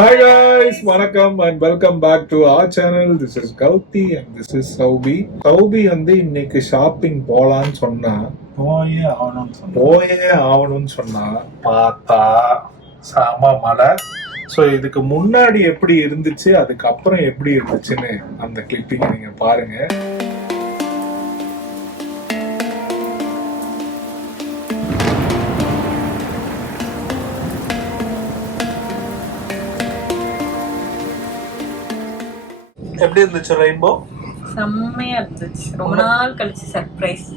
Hi guys, வணக்கம் and welcome back to our channel. This is Gauti and this is Saubi. Saubi வந்து இன்னைக்கு shopping போலான்னு சொன்னா போயே ஆகணும்னு சொன்னா பார்த்தா செம மழை. ஸோ இதுக்கு முன்னாடி எப்படி இருந்துச்சு அதுக்கப்புறம் எப்படி இருந்துச்சுன்னு அந்த கிளிப்பிங் நீங்க பாருங்க. எப்படி இருந்துச்சு ரெயின்போ? செம்மையா இருந்துச்சு. ரொம்ப நாள் கழிச்சு சர்ப்ரைஸ்.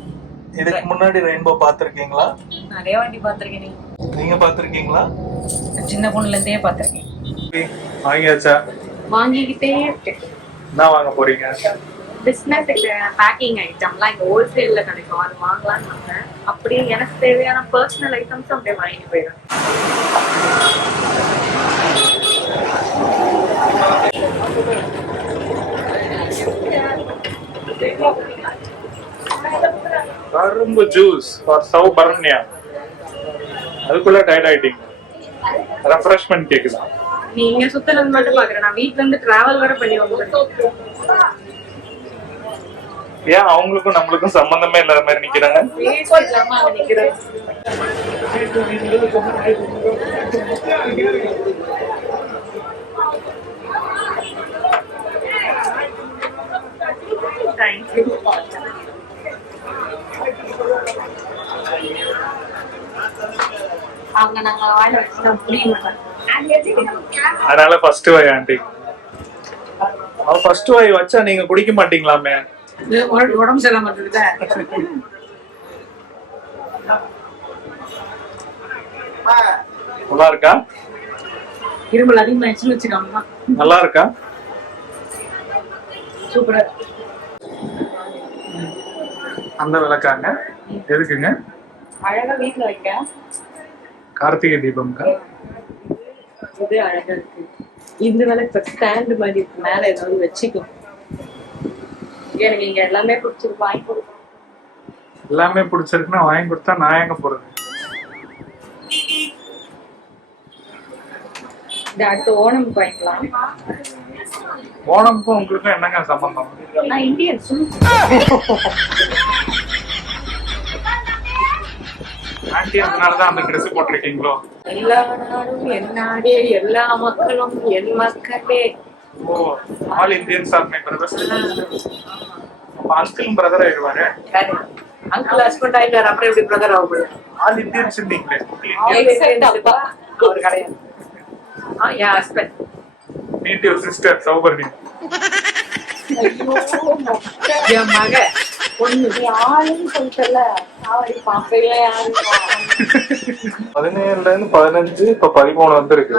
இதுக்கு முன்னாடி ரெயின்போ பாத்திருக்கீங்களா? நிறைய வாட்டி பாத்திருக்கேன். நீங்க பாத்திருக்கீங்களா? சின்ன பொண்ணுல இருந்தே பாத்திருக்கேன். வாங்கியாச்சா? வாங்கிக்கிட்டே இருக்கேன். என்ன வாங்க போறீங்க? பிசினஸ்க்கு பேக்கிங் ஐட்டம்லாம் இங்க ஹோல்சேல்ல கிடைக்கும், அது வாங்கலாம்னு வந்தேன். அப்படியே எனக்கு தேவையான பர்சனல் ஐட்டம்ஸ் அப்படியே வாங்கிட்டு போயிடுறேன். கரும்பு ஜூஸ் ஃபார் சவ் பரண்யா. அதுக்குள்ள டயர்ட் ஆயிட்டீங்க. ரெஃப்ரெஷ்மென்ட் கேக்குதா? நீங்க சுத்தறது மட்டும் பாக்குறேன். நான் வீட்ல இருந்து டிராவல் வர பண்ணி வந்தேன். ஏன் அவங்களுக்கும் நம்மளுக்கும் சம்பந்தமே இல்லாத மாதிரி நிக்கிறாங்க? அதனால ஃபர்ஸ்ட் வாய் ஆண்டி. ஃபர்ஸ்ட் வாய் வச்சா நீங்க குடிக்க மாட்டீங்களாமே? உடம்பு சரியில்லாம இருக்குதா? நல்லா இருக்கா? இருமல் அதிகமாயிடுச்சுன்னு வச்சுக்கோங்க. நல்லா இருக்கா? சூப்பரா. அந்த விளக்காங்க எதுக்குங்க? அழகா வீட்டுல வைக்க. கார்த்திகை தீபம்க்கா? இது அழகா இருக்கு. இந்த விளக்கு ஸ்டாண்ட் மாதிரி இருக்கு, மேல ஏதாவது வச்சுக்கும். எனக்கு இங்க எல்லாமே பிடிச்சிருக்கு, வாங்கி கொடுக்கும். எல்லாமே பிடிச்சிருக்குன்னா வாங்கி கொடுத்தா நான் எங்க போறது? அடுத்து ஓணம் வாங்கிக்கலாம். ஓணமுக்கும் உங்களுக்கும் என்னங்க சம்பந்தம்? நான் இந்தியன். ஆண்டி அதனாலதான் அந்த ட்ரெஸ் போட்டிருக்கீங்களோ? எல்லா நாடும் என் நாடே, எல்லா மக்களும் என் மக்களே. Oh, all Indians are my brothers. Uncle brother ஆயிடுவாரு. அங்கிள் ஹஸ்பண்ட் ஆயிட்டாரு, அப்புறம் எப்படி பிரதர் ஆகும்? ஆல் இந்தியன்ஸ் நீங்களே. அவர் கிடையாது. என் husband. Meet your sister Souparni. என் மக பொண்ணு யாருன்னு சொல்லிட்டல. 17ல இருந்து 15 இப்ப 13 வந்துருக்கு.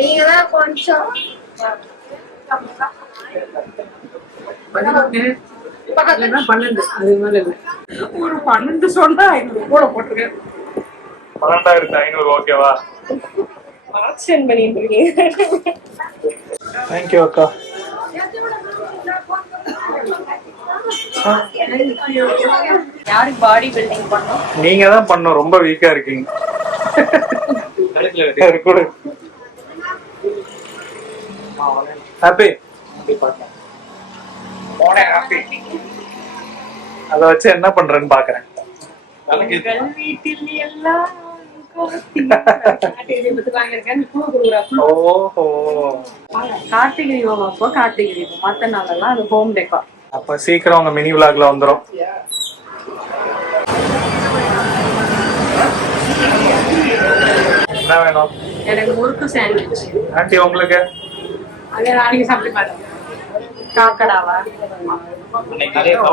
நீங்கதான் கொஞ்சம் 12 அது மேல இல்ல. ஒரு 12 சொன்னா 500 கூட போட்டுருக்கேன். 12,500 ஓகேவா? ஆக்ஷன் பண்ணிட்டு இருக்கீங்க. தேங்க்யூ அக்கா. யாருக்கு பாடி பில்டிங் பண்ணோம்? நீங்க தான் பண்ணோம், ரொம்ப வீக்கா இருக்கீங்க. Happy happy. அத வச்சு என்ன பண்றேன்னு பாக்குறேன். வீட்டில் எல்லாம் கார்த்திகை தீபம் அப்போ கார்த்திகை தீபம், மத்த நாளெல்லாம் அது ஹோம் டெக்கார். அப்ப சீக்கிரம் உங்க மினி விளாக்ல வந்துரும். என்ன வேணும்? எனக்கு முறுக்கு சாண்ட்விச். ஆண்டி உங்களுக்கு? அதே நாளைக்கு சாப்பிட்டு பாருங்க. காக்கடாவா?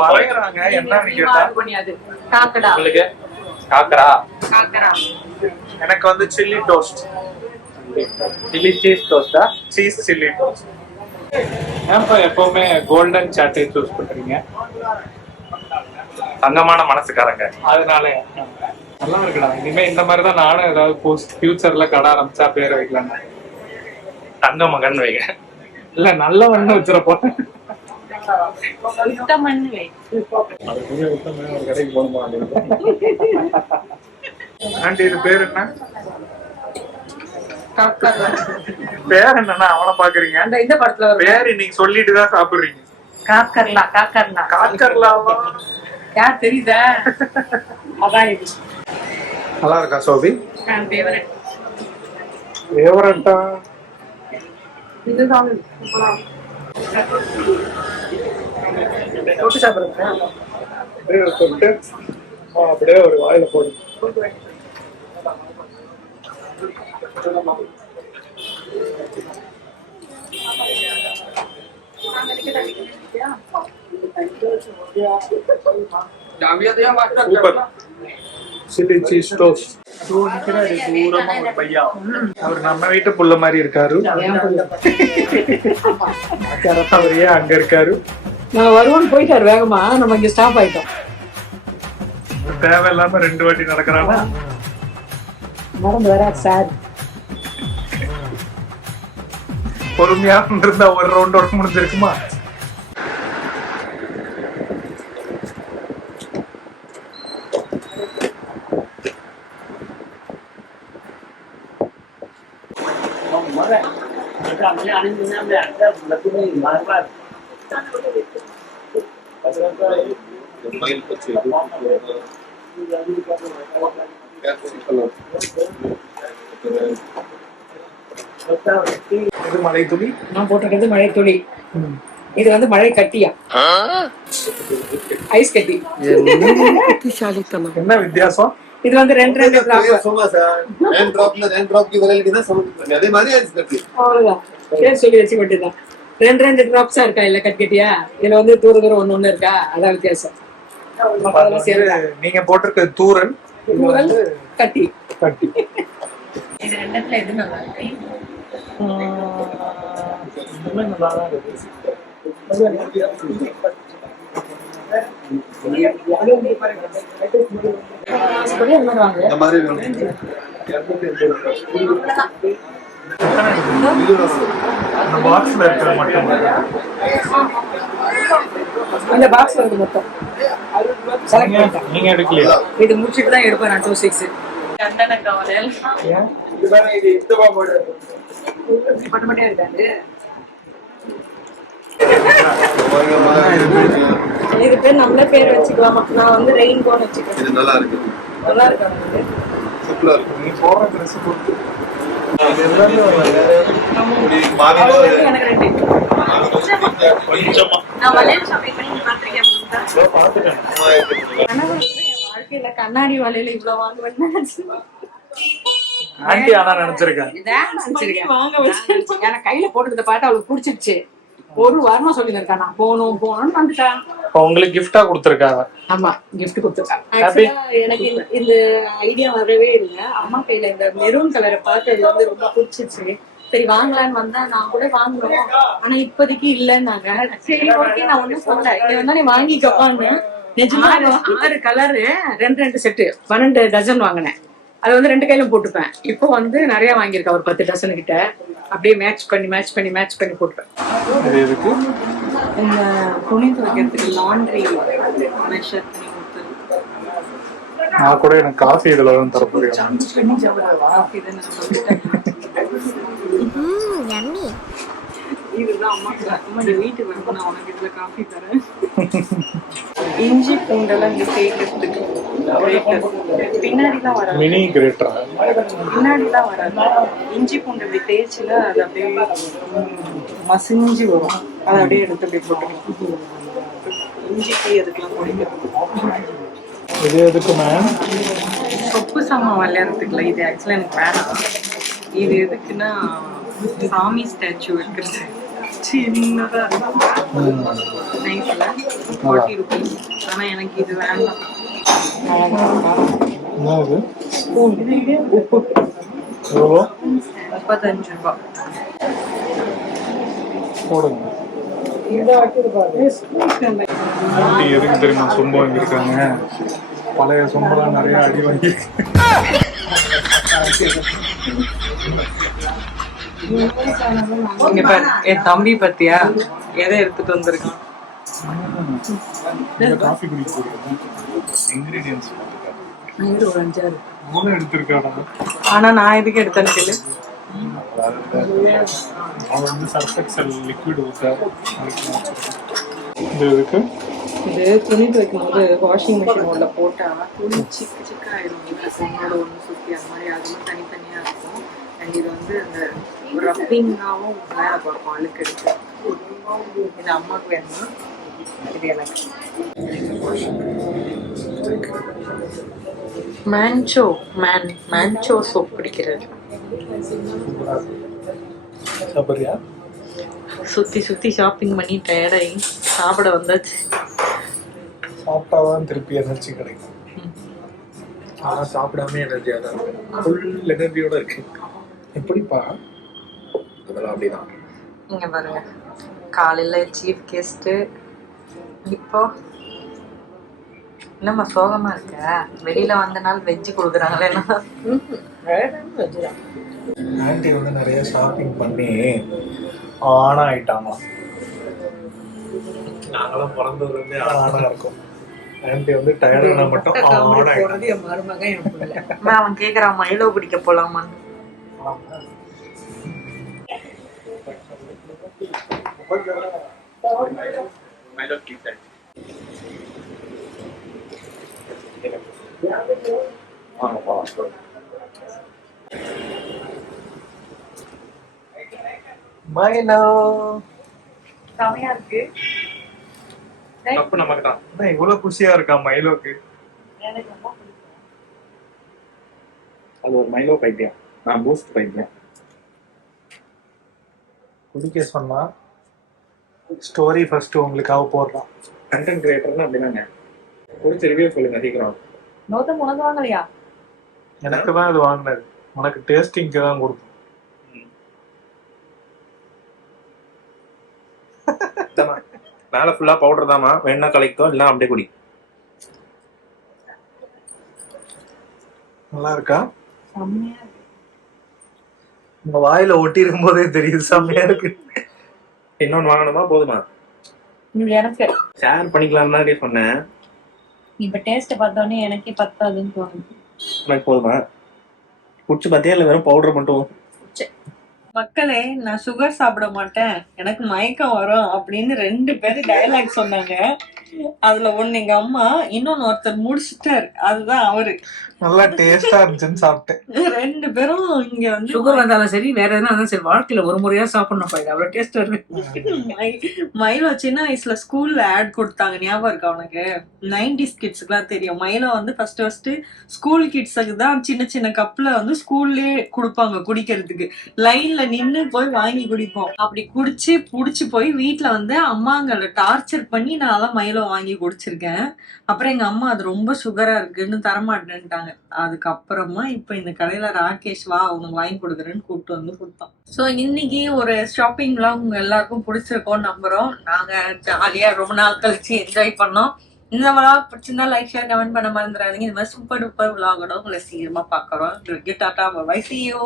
வரையறாங்க என்னன்னு கேட்டா காக்கடா. உங்களுக்கு காக்கரா? காக்கடா. எனக்கு வந்து சில்லி டோஸ்ட். சில்லி சீஸ் டோஸ்டா? Cheese chilli toast. ஏன்ப்பா எப்பவுமே கோல்டன் சாட்டை சூஸ் பண்றீங்க? தங்கமான மனசுக்காரங்க, அதனால நல்லா இருக்குடா. இனிமே இந்த மாதிரிதான் நானும் ஏதாவது போஸ்ட் ஃபியூச்சர்ல கடை ஆரம்பிச்சா பேர் வைக்கலாம். தங்க மகன் வைங்க. இல்ல நல்லவன்னு வச்சிருப்போம். கடைக்கு போகணுமா? ஆண்டி இது பேர் என்ன? காக்கர்லா. பேர் என்னன்னா அவனை பாக்குறீங்க? அந்த இந்த படத்துல வரும் பேர் இன்னைக்கு சொல்லிட்டு தான் சாப்பிடுறீங்க. காக்கர்லா. காக்கர்லா காக்கர்லாவா? யார் தெரியுதா? அதான் இது நல்லா இருக்கா சோபி? என் ஃபேவரட். ஃபேவரட்டா? இதுதான் தொட்டு சாப்பிடுறேன். அப்படியே தொட்டு அப்படியே ஒரு வாயில போடு. சூப்பர். Chilli cheese toast. தூரமா ஒரு பையா. அவர் நம்ம வீட்டு புள்ள மாதிரி இருக்காரு. அவர் ஏன் அங்க இருக்காரு? நான் வருவோன்னு போயிட்டாரு வேகமா. நம்ம இங்க ஸ்டாப் ஆயிட்டோம். தேவையில்லாம 2 வாட்டி நடக்கிறானா? மறந்து வரா சார். பொறுமையா இருந்தா ஒரு ரவுண்டோட முடிஞ்சிருக்குமா? இது மழை துளி. நான் போட்டிருக்கிறது மழை துளி. இது வந்து மழை கட்டியா, ஐஸ் கட்டி. என்ன வித்தியாசம்? இது வந்து 2 டிராப். அவ்வளவுதான். பேர் சொல்லி வச்சு மட்டும்தான். 2 டிராப்ஸா இருக்கா இல்ல கட் கட்டியா? இதுல வந்து தூரம் ஒண்ணு இருக்கா, அதான் வித்தியாசம். நீங்க போட்டிருக்க தூரல், தூரல் கட்டி. கட்டி. இது 2த்துல எது நல்லா இருக்கு? இந்த பாக்ஸ் வருது மொத்தம். நீங்க எடுக்கலையா? இது முடிச்சிட்டு தான் எடுப்பேன் நான் 26. கண்டன கவலையில் மட்டும் மட்டும் இருக்காது. இது பேர் நம்மளே பேர் வச்சுக்கலாமா? நான் வந்து ரெயின்போன்னு வச்சுக்கிறேன். நல்லா இருக்கு. நல்லா இருக்கா? சூப்பரா இருக்கு. நீ போற ட்ரெஸ் போட்டு வாழ்க்கையில கண்ணாடி வலையில இவ்வளவு வாங்குவேன் ஆண்டி ஆனா நினைச்சிருக்கேன். எனக்கு கையில போட்டுருந்த பாட்டு அவளுக்கு பிடிச்சிருச்சு. ஒரு வாரமா சொல்லி இருக்கா நான் போகணும் போகணும்னு வந்துட்டான். உங்களுக்கு கிஃப்டா கொடுத்துருக்காங்க. ஆமா, கிஃப்ட் கொடுத்துருக்காங்க. எனக்கு இந்த ஐடியா வரவே இல்லை. அம்மா கையில இந்த மெரூன் கலரை பார்த்து அது வந்து ரொம்ப பிடிச்சிருச்சு. சரி வாங்கலான்னு வந்தா நான் கூட வாங்குறோம், ஆனா இப்போதைக்கு இல்லைன்னாங்க. சரி ஓகே, நான் ஒண்ணும் சொல்லல. இங்க வந்தா நீ வாங்கிக்கப்பான்னு. நிஜமா 6 கலரு 2 செட்டு 12 டஜன் வாங்கினேன். அது வந்து 2 கையிலும் போட்டுப்பேன். இப்போ வந்து நிறைய வாங்கியிருக்கேன், ஒரு 10 டசன் கிட்ட. அப்படியே மேட்ச் பண்ணி போட்டுப்பேன். இந்த துணி துவைக்கிறதுக்கு லாண்ட்ரி மெஷர் பண்ணி கொடுத்தது. நான் கூட எனக்கு காஃபி இதுல தான் தர போறேன். இதுதான் அம்மா வீட்டுக்கு வந்து நான் உனக்கு இதுல காஃபி தரேன். இஞ்சி பூண்டெல்லாம் இந்த சேர்க்கிறதுக்கு பின்னாடிலாம் வராது. மினி கிரேட்டரா? பின்னாடிலாம் வராது. இஞ்சி பூண்டு இப்படி தேய்ச்சில அது அப்படியே மசிஞ்சு வரும். அதை அப்படியே எடுத்து அப்படியே போட்டுக்கணும். இஞ்சி டீ அதுக்கெல்லாம் பிடிக்கும். இது எதுக்கு மேம்? சொப்பு சாமான் விளையாடுறதுக்குல. இது ஆக்சுவலா எனக்கு வேணாம். இது எதுக்குன்னா சாமி ஸ்டாச்சு வைக்கிறது. சின்னதா இருக்கும், நைஸ்ல 40 rupees. ஆனா எனக்கு இது வேண்டாம். உப்பு 35 ரூபாய் போடுங்க. எதுக்கு தெரியுமா சொம்பு வாங்கியிருக்காங்க? பழைய சொம்பெல்லாம் நிறைய அடி வாங்கி. என் தம்பி பத்தியா எதை எடுத்துட்டு வந்திருக்கான்? காஃபி குடிக்க இன்கிரீடியன்ஸ் ஒரு 5-6 எடுத்திருக்காங்க. ஆனா நான் எதுக்கு எடுத்தேன்னு கேளு. அவன் வந்து சர்ஃபெக்சல் லிக்விட் ஊற்றாரு. இதுக்கு இது துணி துவைக்கும் போது வாஷிங் மிஷின் உள்ள போட்டா துணி சிக்கு சிக்கு ஆயிடும். ஒன்னோட ஒன்று சுற்றி அந்த மாதிரி அதுவும் தனித்தனியா இருக்கும். அண்ட் இது வந்து அந்த ரப்பிங்காகவும் மேலே பார்ப்போம் அழுக்கு எடுத்து. இது அம்மாவுக்கு வேணுமா, இது எனக்கு. மேன்சோ சோப் பிடிக்கிறது. சாப்பிட்றியா? சுத்தி ஷாப்பிங் பண்ணி டயர்டாகி சாப்பிட வந்தாச்சு. சாப்பிட்டாதான் திருப்பி எனர்ஜி கிடைக்கும். ஆனால் சாப்பிடாம எனர்ஜியாக தான் இருக்கு. ஃபுல் எனர்ஜியோட இருக்கு. எப்படிப்பா? அதெல்லாம் அப்படிதான். இங்க பாருங்க, காலையில சீஃப் கெஸ்ட்டு, இப்போ என்னம்மா சோகமா இருக்க? வெளியில வந்த நாள் வெஜ்ஜு கொடுக்குறாங்களே. ஆண்டி வந்து நிறைய ஷாப்பிங் பண்ணி ஆனா ஆயிட்டாங்களாம். நாங்களாம் பிறந்ததுலேருந்தே ஆனா இருக்கோம். ஆண்டி வந்து டயர்டான மட்டும் ஆனா ஆயிட்டாங்க. அவன் கேட்குறான் மைலோ பிடிக்க போலாமான்னு. மைலோ செமையா இருக்கு. அப்ப நமக்கு தான் இவ்வளவு குஷியா இருக்கா மைலோக்கு. அது ஒரு மைலோ பைத்தியம், நான் பூஸ்ட் பைத்தியம். குடிக்க சொன்னா ஸ்டோரி ஃபர்ஸ்ட் உங்களுக்காக போடுறான். கண்டென்ட் கிரியேட்டர்னு அப்படின்னாங்க. குடிச்ச ரிவ்யூ சொல்லுங்க சீக்கிரம். உனக்கு வாங்கலையா? எனக்கு தான் இது வாங்கினது, உனக்கு டேஸ்டிங்க்கு தான் கொடுக்கும். மேல ஃபுல்லா பவுடர் தாமா, வேணா கலெக்டோ இல்ல அப்படியே குடி. நல்லா இருக்கா? உங்க வாயில ஒட்டி இருக்கும் போதே தெரியுது செம்மையா இருக்கு. இன்னொன்னு வாங்கணுமா போதுமா? எனக்கு ஷேர் பண்ணிக்கலாம் தான் சொன்னேன். இப்ப டேஸ்ட் பார்த்தோன்னே எனக்கே பத்தாதுன்னு தோணுது. எனக்கு போதுமா? குடிச்சு பார்த்தியா இல்ல வெறும் பவுடர் மட்டும்? மக்களே, நான் சுகர் சாப்பிட மாட்டேன், எனக்கு மயக்கம் வரும் அப்படின்னு 2 பேரும் டயலாக் சொன்னாங்க. அதுல ஒண்ணு எங்க அம்மா, இன்னொன்னு ஒருத்தர் முடிச்சுட்டாரு, அதுதான் அவரு. நல்லா டேஸ்டா இருந்துச்சுன்னு சாப்பிட்டேன். 2 பேரும் இங்க வந்து சுகர் வந்தாலும் சரி, வேற எதுனா இருந்தாலும் சரி, வாழ்க்கையில ஒரு முறையா சாப்பிடணும். அவ்வளவு டேஸ்ட் இருக்கு. மைலோ சின்ன வயசுல ஸ்கூல்ல ஆட் கொடுத்தாங்க, ஞாபகம் இருக்கா உனக்கு? 90s கிட்ஸுக்குலாம் தெரியும். மைலோ வந்து ஃபர்ஸ்ட் ஸ்கூல் கிட்ஸுக்கு தான் சின்ன சின்ன கப்ல வந்து ஸ்கூல்லயே கொடுப்பாங்க குடிக்கிறதுக்கு. லைன்ல நின்னு போய் வாங்கி குடிப்போம். அப்படி புடிச்சு போய் வீட்டுல வந்து அம்மாங்களை டார்ச்சர் பண்ணி நான் தான் மைலோ வாங்கி குடிச்சிருக்கேன். அப்புறம் எங்க அம்மா அது ரொம்ப சுகரா இருக்குன்னு தரமாட்டேன்ட்டாங்க. அதுக்கப்புறமா இப்ப இந்த கடையில ராகேஷ் வா உனக்கு வாங்கி கொடுக்குறேன்னு கூப்பிட்டு வந்து கொடுத்தோம். ஸோ இன்னைக்கு ஒரு ஷாப்பிங்லாம் உங்க எல்லாருக்கும் பிடிச்சிருக்கோம்னு நம்புறோம். நாங்க ஜாலியா ரொம்ப நாள் கழிச்சு என்ஜாய் பண்ணோம். இந்த விளாக் பிடிச்சிருந்தா லைக் ஷேர் கமெண்ட் பண்ண மறந்துடாதீங்க. இந்த மாதிரி சூப்பர் டூப்பர் விளாகோட உங்களை சீக்கிரமா பாக்குறோம். டாடா பை, see you.